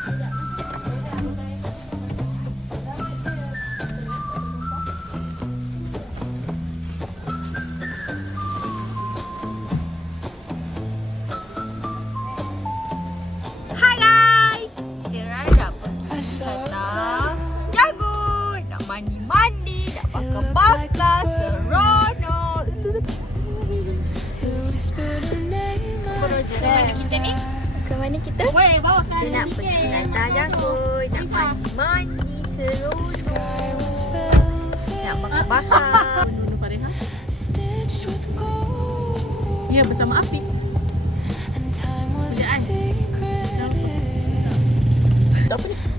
Hi guys, Kira dah pergi kata Jagut, nak mandi-mandi, nak bakar-bakar, seronok. Mana kita ni? Ke mana kita? Kita nak pergi Nata Jagut, nak mandi-mandi, seronok, nak bakar-bakar. Ya, bersama Afiq.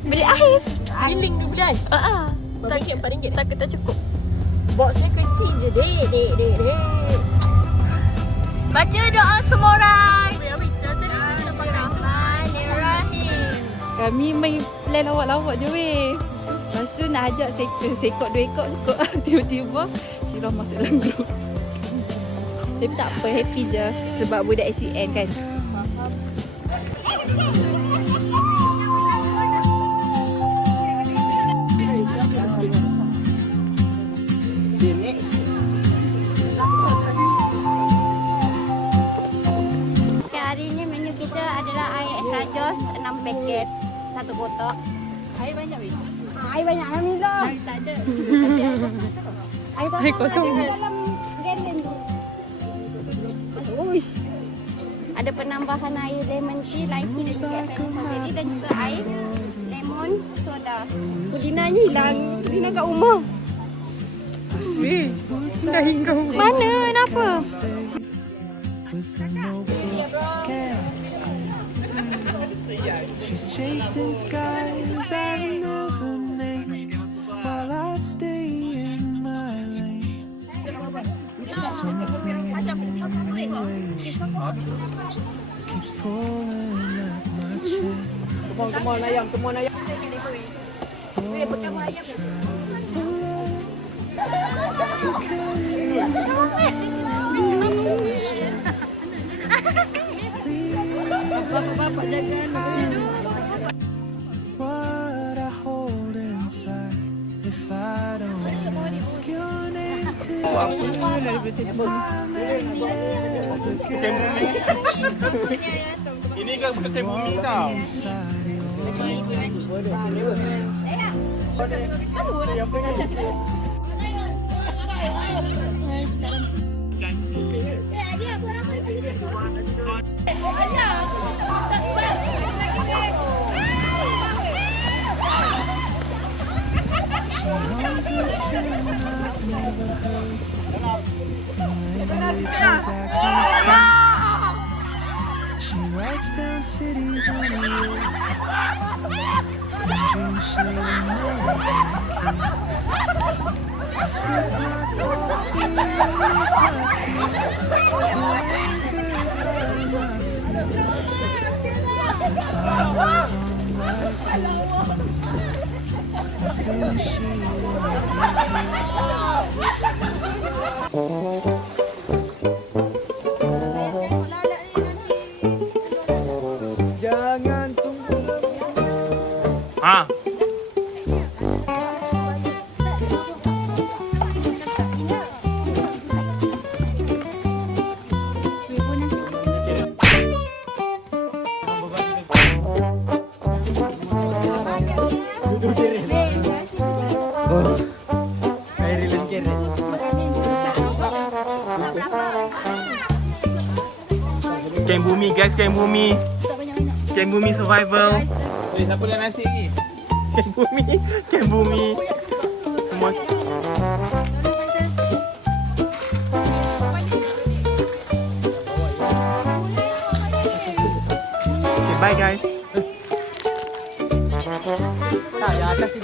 Beli ais. Feeling dia beli ais. Tak RM4. tak kita cukup. Box saya kecil je, dek. Baca doa semua orang. Kami main plan lawak-lawak je weh. Lepas tu nak ajak sekok 2 ekor cukup. Tiba-tiba Syirah masuk dalam grup. Tapi tak apa, happy je. Sebab budak SUN kan. Hari ni menu kita adalah air extra jos 6 paket, 1 kotak. Air banyak weh. Air banyak alhamdulillah. Tak ada. Air kosong. kosong. Ada dalam galen tu. Uish. Ada penambahan air lemon tea, lychee dan juga strawberry dan juga air lemon soda. Pudinanya hilang. Pudina kat rumah. Dah hingga. Mana? Kenapa? She's chasing skies I never named while I stay in my lane. There's something in the way she keeps pulling at my chain. Come on, ayam. Bapak jaga What I hold inside if I don't ask your name to Ini kan seperti bumi tau. She hums a tune I've never heard in languages I can't speak. She writes down cities on a wall and dreams she'll never keep. I sip my coffee and miss my key, still anchored by my feet. The time was on like clockwork, and soon she won't be here. Jangan tunggu. Ha. Camp Bumi guys, Camp Bumi. Camp Bumi survival. Siapa dah nasi ni? Camp Bumi, Camp Bumi. Semua Okay, bye guys. Tak, yang atas ni.